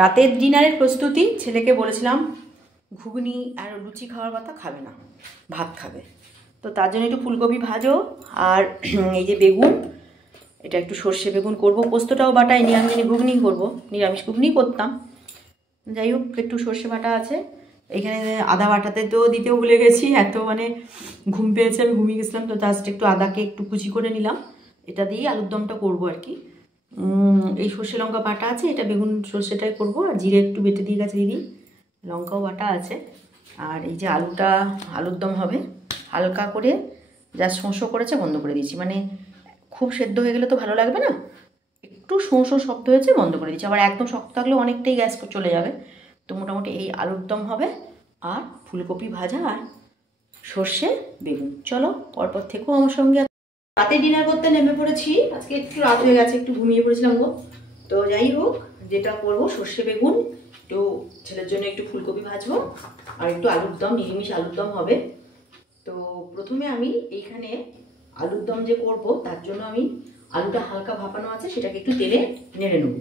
রাতের ডিনারের প্রস্তুতি। ছেলেকে বলেছিলাম ঘুগনি আর লুচি খাওয়ার কথা খাবে না, ভাত খাবে। তো তার জন্য একটু ফুলকপি ভাজো, আর এই যে বেগুন, এটা একটু সর্ষে বেগুন করব। পোস্তটাও বাটাইনি, আমি জানি ঘুগনি করবো, নিরামিষ ঘুগনি করতাম। যাই হোক, একটু সর্ষে বাটা আছে এখানে। আদা বাটাতে তো দিতেও ভুলে গেছি, এত মানে ঘুম পেয়েছে, আমি ঘুমিয়ে গেছিলাম। তো জাস্ট একটু আদাকে একটু কুচি করে নিলাম, এটা দিয়েই আলুর দমটা করবো আর কি। এই সর্ষে লঙ্কা বাটা আছে, এটা বেগুন সর্ষেটাই করবো। আর জিরে একটু বেটে দিয়ে গেছে দিদি, লঙ্কাও বাটা আছে। আর এই যে আলুর দম হবে হালকা করে, যা শোঁসো করেছে বন্ধ করে দিয়েছি। মানে খুব সেদ্ধ হয়ে গেলে তো ভালো লাগবে না, একটু শোঁসো শক্ত হয়েছে বন্ধ করে দিচ্ছি। আবার একদম শক্ত থাকলে অনেকটাই গ্যাস চলে যাবে। তো মোটামুটি এই আলুর দম হবে, আর ফুলকপি ভাজা আর সর্ষে বেগুন। চলো পরপর থেকেও আমার সঙ্গে। রাতে ডিনার করতে নেমে পড়েছি, আজকে একটু রাত হয়ে গেছে, একটু ঘুমিয়ে পড়েছিলাম গো। তো যাই হোক, যেটা করবো সর্ষে বেগুন, একটু ছেলের জন্য একটু ফুলকপি ভাজবো, আর একটু আলুর দম, নিরামিষ আলুর দম হবে। তো প্রথমে আমি এইখানে আলুর দম যে করব তার জন্য আমি আলুটা হালকা ভাপানো আছে, সেটাকে একটু তেলে নেড়ে নেবো।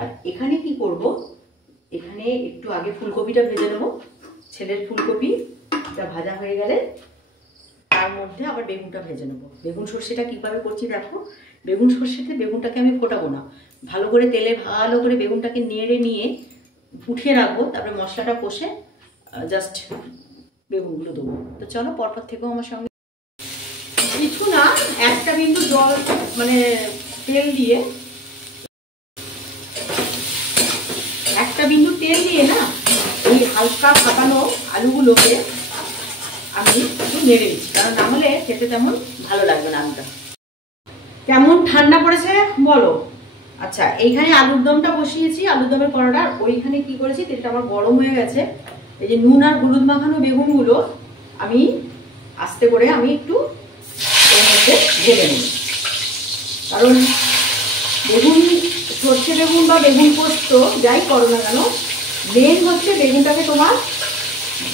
আর এখানে কি করব, এখানে একটু আগে ফুলকপিটা ভেজে নেবো। ছেলের ফুলকপিটা ভাজা হয়ে গেলে তার মধ্যে আবার বেগুনটা ভেজে নেবো। বেগুন সর্ষেটা কীভাবে করছি দেখো। বেগুন সর্ষেতে বেগুনটাকে আমি ফোটাবো না, ভালো করে তেলে ভালো করে বেগুনটাকে নেড়ে নিয়ে উঠিয়ে রাখবো, তারপরে মশলাটা কষে জাস্ট বেগুনগুলো দেবো। তো চলো পরপর থেকেও আমার সঙ্গে। কিছু না, একটা বিন্দু জল মানে তেল দিয়ে, একটা বিন্দু তেল দিয়ে না এই হালকা ফাটানো আলুগুলোকে আমি একটু নেড়ে দিচ্ছি, কারণ না হলে খেতে তেমন ভালো লাগবে না আলুটা। কেমন ঠান্ডা পড়েছে বলো। আচ্ছা, এইখানে আলুর দমটা বসিয়েছি, আলুর দমের কড়াটা। ওইখানে কি করেছি, তেলটা আমার গরম হয়ে গেছে। এই যে নুন আর হলুদ মাখানো বেগুনগুলো আমি আস্তে করে আমি একটু এর মধ্যে ঢেলে নেব। কারণ বেগুন সর্ষে বেগুন বা বেগুন পোস্ত যাই করো না কেন, মেন হচ্ছে বেগুনটাকে তোমার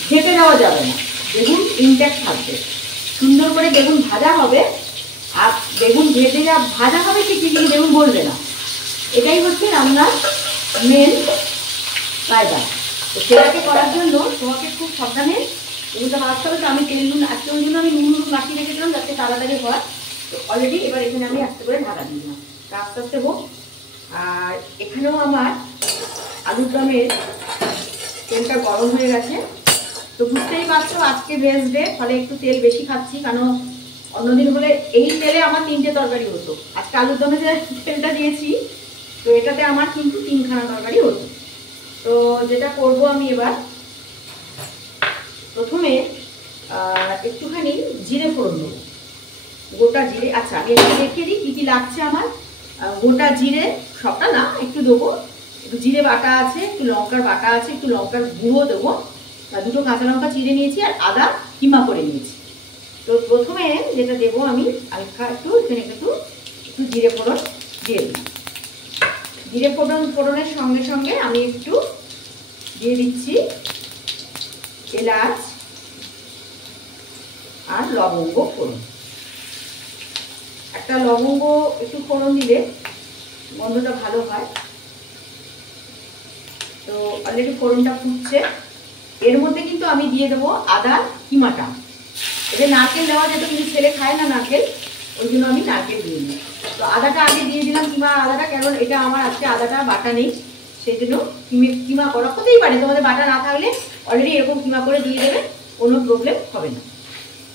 ঘেটে দেওয়া যাবে না, বেগুন ইনট্যাক্ট থাকবে। সুন্দর করে বেগুন ভাজা হবে, আর বেগুন ভেজে যা ভাজা হবে ঠিকই, কিন্তু বেগুন গলবে না। এটাই হচ্ছে রান্নার মেন কায়দা। তো সেটাকে করার জন্য তোমাকে খুব সাবধানে বেগুনটা ভাজতে হবে। তো আমি তেল নুন আজকে ওই জন্য আমি নুন মাখিয়ে রেখেছিলাম যাতে তাড়াতাড়ি হয়। তো অলরেডি এবার এখানে আমি আস্তে করে ঢাকা দিয়ে দিলাম, আস্তে আস্তে হোক। আর এখানেও আমার আলুর দমের তেলটা গরম হয়ে গেছে। তো বুঝতেই পারছো আজকে ভেজ ডে, ফলে একটু তেল বেশি খাচ্ছি। কারণ অন্যদিন হলে এই তেলে আমার 3টে তরকারি হতো, আজকে আলুর দমে যে তেলটা দিয়েছি তো এটাতে আমার কিন্তু 3খানা তরকারি হতো। তো যেটা করব আমি এবার, প্রথমে একটুখানি জিরে ফোড়ন দেবো, গোটা জিরে। আচ্ছা, আমি একটু দেখিয়ে দিই কী কী লাগছে আমার। গোটা জিরে, সবটা না, একটু দেবো। একটু জিরে বাটা আছে, একটু লঙ্কার বাটা আছে, একটু লঙ্কার গুঁড়ো দেবো, দুটো কাঁচা লঙ্কা চিড়ে নিয়েছি, আর আদা কিমা করে নিয়েছি। তো প্রথমে যেটা দেবো আমি হালকা একটু এখানে একটু জিরে ফোড়ন দিয়ে দিই। জিরে ফোড়নের সঙ্গে সঙ্গে আমি একটু দিয়ে দিচ্ছি এলাচ আর লবঙ্গ ফোড়ন। একটা লবঙ্গ একটু ফোড়ন দিলে গন্ধটা ভালো হয়। তো অলরেডি ফোড়নটা ফুটছে, এর মধ্যে কিন্তু আমি দিয়ে দেবো আদা কিমাটা। এটা নারকেল দেওয়া যেত, কিন্তু ছেলে খায় না নারকেল, ওই জন্য আমি নারকেল দিয়ে দিই। তো আদাটা আগে দিয়ে দিলাম, কিমা আদাটা, কারণ এটা আমার আজকে আদাটা বাটা নেই, সেই জন্য কিমা করা হতেই পারে। তোমাদের বাটা না থাকলে অলরেডি এরকম কিমা করে দিয়ে দেবে, কোনো প্রবলেম হবে না।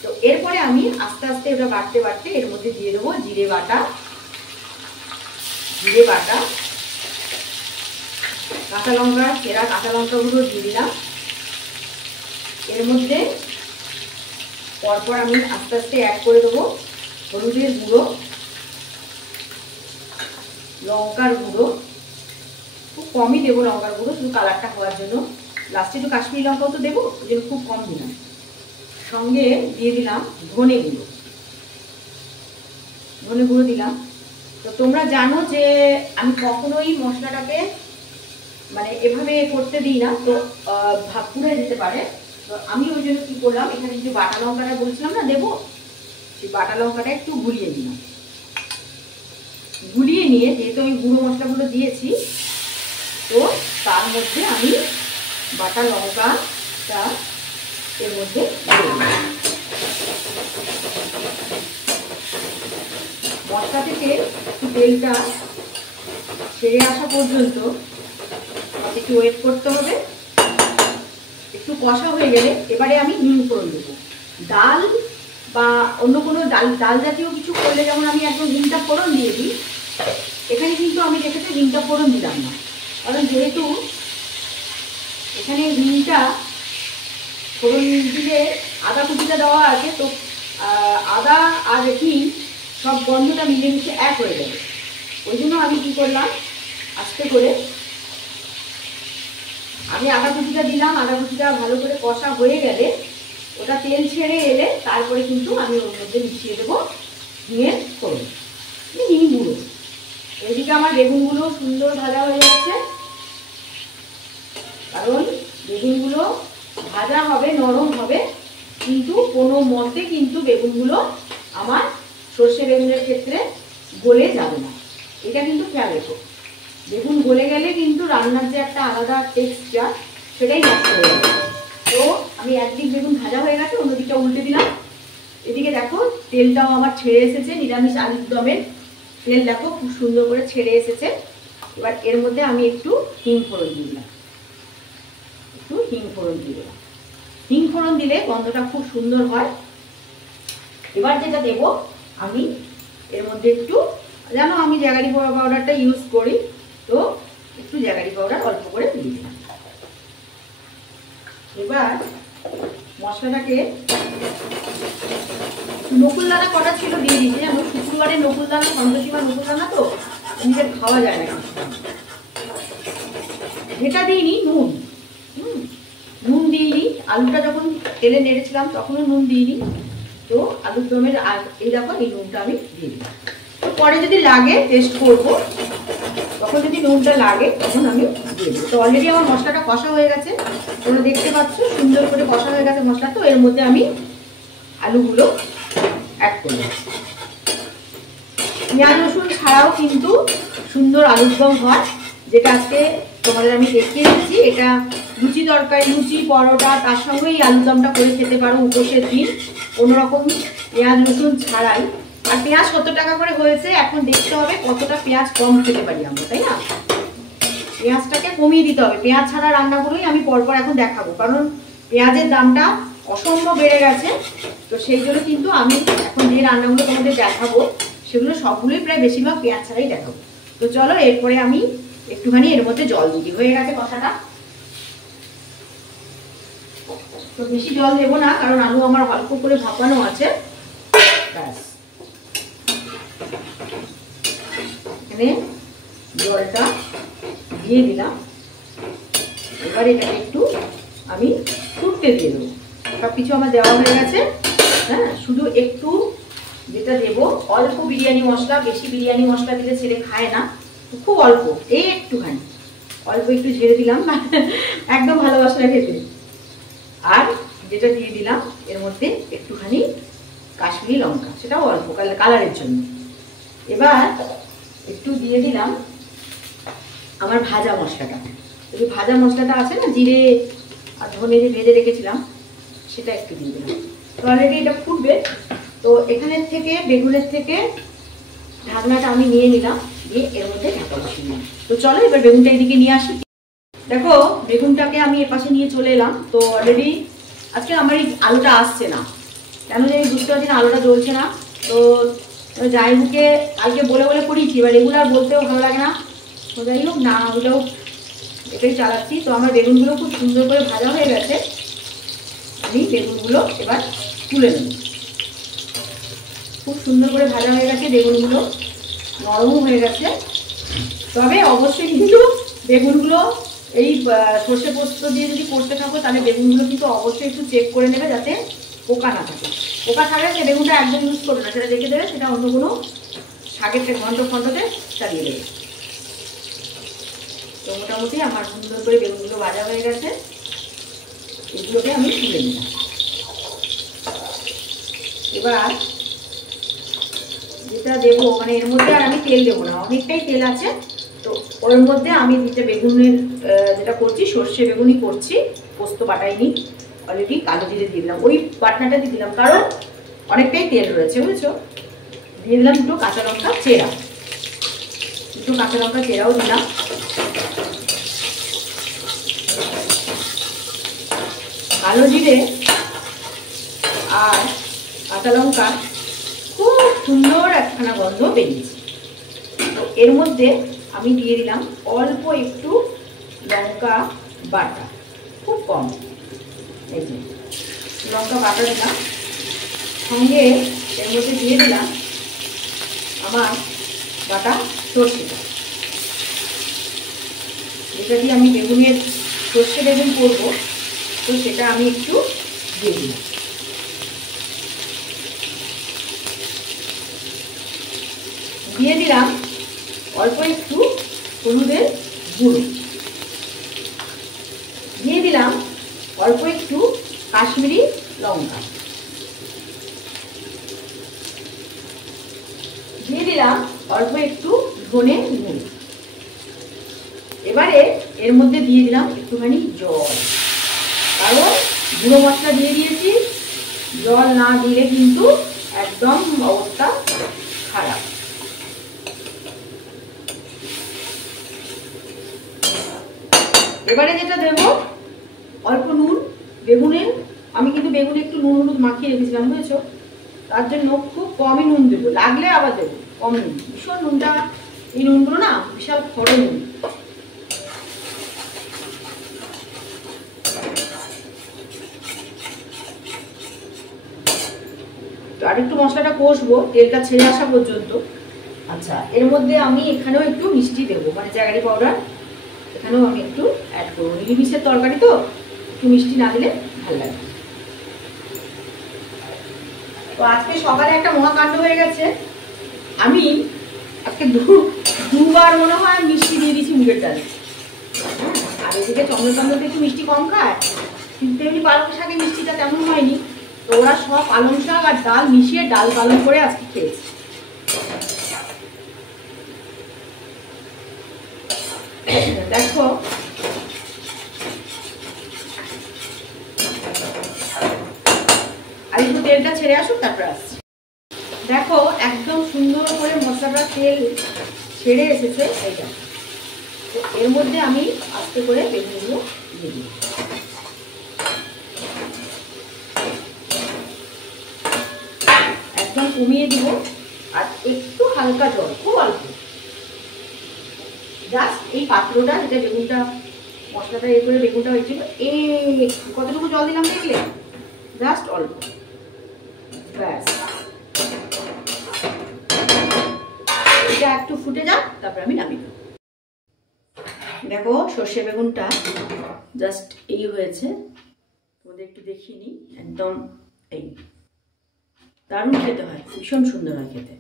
তো এরপরে আমি আস্তে আস্তে এটা বাটতে বাটতে এর মধ্যে দিয়ে দেবো জিরে বাটা, কাঁচা লঙ্কা, সেরা কাঁচা লঙ্কাগুলো দিয়ে দিলাম এর মধ্যে। পরপর আমি আস্তে আস্তে অ্যাড করে দেবো হলুদের গুঁড়ো, লঙ্কার গুঁড়ো, খুব কমই দেবো লঙ্কার গুঁড়ো, শুধু কালারটা হওয়ার জন্য। লাস্টে একটু কাশ্মীরি লঙ্কাও তো দেবো, ওই জন্য খুব কম দিলাম। সঙ্গে দিয়ে দিলাম ধনে গুঁড়ো দিলাম। তো তোমরা জানো যে আমি কখনোই মশলাটাকে মানে এভাবে করতে দিই না, তো ভাব পুড়ে যেতে পারে। তো আমি ওই জন্য কী করলাম, এখানে যে বাটা লঙ্কাটা বলছিলাম না দেবো, সেই বাটা লঙ্কাটা একটু গুলিয়ে দিলাম। গুলিয়ে নিয়ে যেহেতু আমি গুঁড়ো মশলাগুলো দিয়েছি, তো তার মধ্যে আমি বাটা লঙ্কাটা এর মধ্যে মশলা থেকে তেলটা ছেড়ে আসা পর্যন্ত একটু ওয়েট করতে হবে। একটু কষা হয়ে গেলে এবারে আমি হিং ফোড়ন দেবো। ডাল বা অন্য কোনো ডাল জাতীয় কিছু করলে যেমন আমি একদম হিংটা ফোড়ন দিয়ে দিই, এখানে কিন্তু আমি দেখেছি হিংটা ফোড়ন দিলাম না, কারণ যেহেতু এখানে হিংটা ফোড়ন দিলে আদা কুচিটা দেওয়া আছে, তো আদা আর হিং সব গন্ধটা মিলেমিশে এক হয়ে যাবে। ওই জন্য আমি কী করলাম, আস্তে করে আমি আদা কুচিটা দিলাম। আদা কুচিটা ভালো করে কষা হয়ে গেলে, ওটা তেল ছেড়ে এলে তারপরে কিন্তু আমি ওর মধ্যে মিশিয়ে দেবো হিঙের ফোড়ন, হিং গুঁড়ো। এদিকে আমার বেগুনগুলো সুন্দর ভাজা হয়ে যাচ্ছে, কারণ বেগুনগুলো ভাজা হবে, নরম হবে, কিন্তু কোনো মতে কিন্তু বেগুনগুলো আমার সর্ষে বেগুনের ক্ষেত্রে গলে যাবে না। এটা কিন্তু খেয়াল রেখো। বেগুন গলে গেলে কিন্তু রান্নার যে একটা আলাদা টেক্সচার সেটাই নষ্ট হয়ে যাবে। তো আমি একদিক বেগুন ভাজা হয়ে গেছে, অন্যদিকটা উল্টে দিলাম। এদিকে দেখো তেলটাও আমার ছেড়ে এসেছে, নিরামিষ আলুর দমের তেল দেখো খুব সুন্দর করে ছেড়ে এসেছে। এবার এর মধ্যে আমি একটু হিং ফোড়ন দিয়ে দিলাম, হিং ফোড়ন দিলে গন্ধটা খুব সুন্দর হয়। এবার যেটা দেব আমি এর মধ্যে একটু, জানো আমি জ্যাগারি পাউডারটা ইউজ করি, তো একটু জ্যাগারি পাউডার অল্প করে দিয়ে দিলাম। এবার মশলাটাকে নকুলদানা কটা ছিল দিয়ে দিচ্ছি, যেমন শুক্রবারে নকুলদানা, সন্তোষীমা নকুলদানা তো নিজের খাওয়া যায় না। যেটা দিইনি নুন দিইনি, আলুটা যখন তেলে নেড়েছিলাম তখনও নুন দিইনি। তো আলুর দমের এই দেখো এই নুনটা আমি দিয়ে দিই। তো পরে যদি লাগে টেস্ট করবো, তখন যদি নুনটা লাগে তখন আমি দিয়ে দেবো। তো অলরেডি আমার মশলাটা কষা হয়ে গেছে, তোমরা দেখতে পাচ্ছ সুন্দর করে কষা হয়ে গেছে মশলা। তো এর মধ্যে আমি আলুগুলো অ্যাড করব। পেঁয়াজ রসুন ছাড়াও কিন্তু সুন্দর আলুর দম হয়, যেটা আজকে তোমাদের আমি দেখিয়ে দিচ্ছি। এটা লুচি তরকারি, লুচি পরোটা তার সঙ্গে এই আলুর দমটা করে খেতে পারো উপোসের দিন, কোনোরকম পেঁয়াজ রসুন ছাড়াই। আর পেঁয়াজ কত টাকা করে হয়েছে এখন দেখতে হবে, কতটা পেঁয়াজ কম খেতে পারি আমরা, তাই না? পেঁয়াজটাকে কমিয়ে দিতে হবে। পেঁয়াজ ছাড়া রান্নাগুলোই আমি পরপর এখন দেখাবো, কারণ পেঁয়াজের দামটা অসম্ভব বেড়ে গেছে। তো সেই জন্য কিন্তু আমি এখন যে রান্নাগুলো তোমাদের দেখাবো সেগুলো সবগুলোই প্রায় বেশিরভাগ পেঁয়াজ ছাড়াই দেখাবো। তো চলো এরপরে আমি একটুখানি এর মধ্যে জল দিই। হয়ে গেছে কষাটা, তো বেশি জল দেবো না, কারণ আলু আমার অল্প করে ভাপানো আছে। ব্যাস, এখানে জলটা দিয়ে দিলাম। এবার এটাকে একটু আমি ফুটতে দিয়ে দেবো। সব কিছু আমার দেওয়া হয়ে গেছে। হ্যাঁ, শুধু একটু যেটা দেবো অল্প বিরিয়ানি মশলা, বেশি বিরিয়ানি মশলা দিলে ছেলে খায় না, খুব অল্প, এই একটুখানি অল্প একটু ঝেড়ে দিলাম, একদম ভালোবাসা খেতে। আর যেটা দিয়ে দিলাম এর মধ্যে একটুখানি কাশ্মীরি লঙ্কা, সেটাও অল্প কালারের জন্য। এবার একটু দিয়ে দিলাম আমার ভাজা মশলাটা। এই ভাজা মশলাটা আছে না, জিরে আর ধনে যে ভেজে রেখেছিলাম, সেটা একটু দিয়ে দিলাম। তো অলরেডি এটা ফুটবে। তো এখানের থেকে বেগুনের থেকে ঢাকনাটা আমি নিয়ে নিলাম, দিয়ে এর মধ্যে ঢাকা বসিয়ে নিলাম। তো চলো এবার বেগুনটা এদিকে নিয়ে আসি। দেখো বেগুনটাকে আমি এপাশে নিয়ে চলে এলাম। তো অলরেডি আজকে আমার এই আলুটা আসছে না, কেন জানি বুঝতে পারছি না, আলুটা জ্বলছে না। তো যাই হোকে কালকে বলে বলে করিয়েছি, এবার রেগুলার বলতেও ভালো লাগে না। তো যাই হোক, না হলেও এটাই চালাচ্ছি। তো আমার বেগুনগুলো খুব সুন্দর করে ভাজা হয়ে গেছে। আমি বেগুনগুলো এবার তুলে নেব। খুব সুন্দর করে ভাজা হয়ে গেছে বেগুনগুলো, নরমও হয়ে গেছে। তবে অবশ্যই কিন্তু বেগুনগুলো এই সর্ষে পোস্ত দিয়ে যদি করতে থাকো, তাহলে বেগুনগুলো কিন্তু অবশ্যই একটু চেক করে নেবে যাতে পোকা না থাকে। পোকা থাকলে সে বেগুনটা একদম ইউজ করবে না, সেটা রেখে দেবে, সেটা অন্য কোনো শাকের ঘন্টে চালিয়ে দেবে। তো মোটামুটি আমার সুন্দর করে বেগুনগুলো ভাজা হয়ে গেছে, এগুলোকে আমি তুলে নিলাম। এবার যেটা দেবো, মানে এর মধ্যে আর আমি তেল দেবো না, অনেকটাই তেল আছে। তো ওর মধ্যে আমি যেটা বেগুনের যেটা করছি সর্ষে বেগুনই করছি, পোস্ত বাটাইনি, অলরেডি কালো জিরে দিয়ে দিলাম, ওই বাটনাটা দিয়ে দিলাম কারণ অনেকটাই তেল রয়েছে বুঝেছো। দিয়ে দিলাম দুটো কাঁচা লঙ্কা চেরা, দুটো কাঁচা লঙ্কা চেরাও দিলাম। কালো জিরে আর কাঁচা লঙ্কা খুব সুন্দর একখানা গন্ধ বেরিয়েছে। তো এর মধ্যে আমি দিয়ে দিলাম অল্প একটু লঙ্কা বাটা, খুব কম, এই যে লঙ্কা বাটা দিলাম। সঙ্গে এর মধ্যে দিয়ে দিলাম আমার বাটা সর্ষেটা, যেটা দিয়ে আমি বেগুনের সর্ষে বেগুন করবো, তো সেটা আমি একটু দিয়ে দিলাম। দিয়ে দিলাম অল্প একটু হলুদের গুঁড়ো, দিয়ে দিলাম অল্প একটু কাশ্মীরি লঙ্কা, দিয়ে দিলাম অল্প একটু ধনে গুঁড়ো। এবারে এর মধ্যে দিয়ে দিলাম একটুখানি জল, কারণ গুঁড়ো মশলা দিয়ে দিয়েছি, জল না দিলে কিন্তু একদম অবস্থা খারাপ। এবারে যেটা দেবো অল্প নুন, বেগুনে আমি কিন্তু বেগুনে একটু নুন হলুদ মাখিয়ে রেখেছিলাম বুঝেছো, তার জন্য খুব কমই নুন দেবো, লাগলে আবার দেবো কম নুন। ভীষণ নুনটা, এই নুনগুলো না বিশাল খড়ে নুন। আর একটু মশলাটা কষবো তেলটা ছেড়ে আসা পর্যন্ত। আচ্ছা, এর মধ্যে আমি এখানেও একটু মিষ্টি দেবো, মানে জ্যাগারি পাউডার এখানেও আমি একটু অ্যাড করবো, নিরামিষের তরকারি তো একটু মিষ্টি না দিলে ভালো লাগে। তো আজকে সকালে একটা মহাকাণ্ড হয়ে গেছে, আমি আজকে দুবার মনে হয় মিষ্টি দিয়ে দিয়েছি মুগের ডালে। আর এদিকে চন্দ্রচন্দ্র তো একটু মিষ্টি কম খায়, কিন্তু এমনি পালং শাকে মিষ্টিটা তেমন হয়নি, তো ওরা সব পালং শাক আর ডাল মিশিয়ে ডাল পালং করে আজকে খেয়েছে। দেখো আর একটু তেলটা ছেড়ে আসুক তারপর আসছি। দেখো একদম সুন্দর করে মশলাটা তেল ছেড়ে এসেছে, এইটা। তো এর মধ্যে আমি আস্তে করে বেগুনগুলো দিয়ে দিই, একদম কমিয়ে দিব, আর একটু হালকা জল, খুব অল্প, জাস্ট এই পাত্রটা যেটা বেগুনটা মশলাটা এ করে বেগুনটা হয়েছিল, কতটুকু জল দিলাম দেখলে, জাস্ট অল্প, ব্যাস। এটা একটু ফুটে যাক তারপর আমি নামিয়ে দেবো। দেখো সর্ষে বেগুনটা জাস্ট এই হয়েছে, তোমাদের একটু দেখিয়ে নিই, একদম এই দারুণ খেতে হয়, ভীষণ সুন্দর হয় খেতে।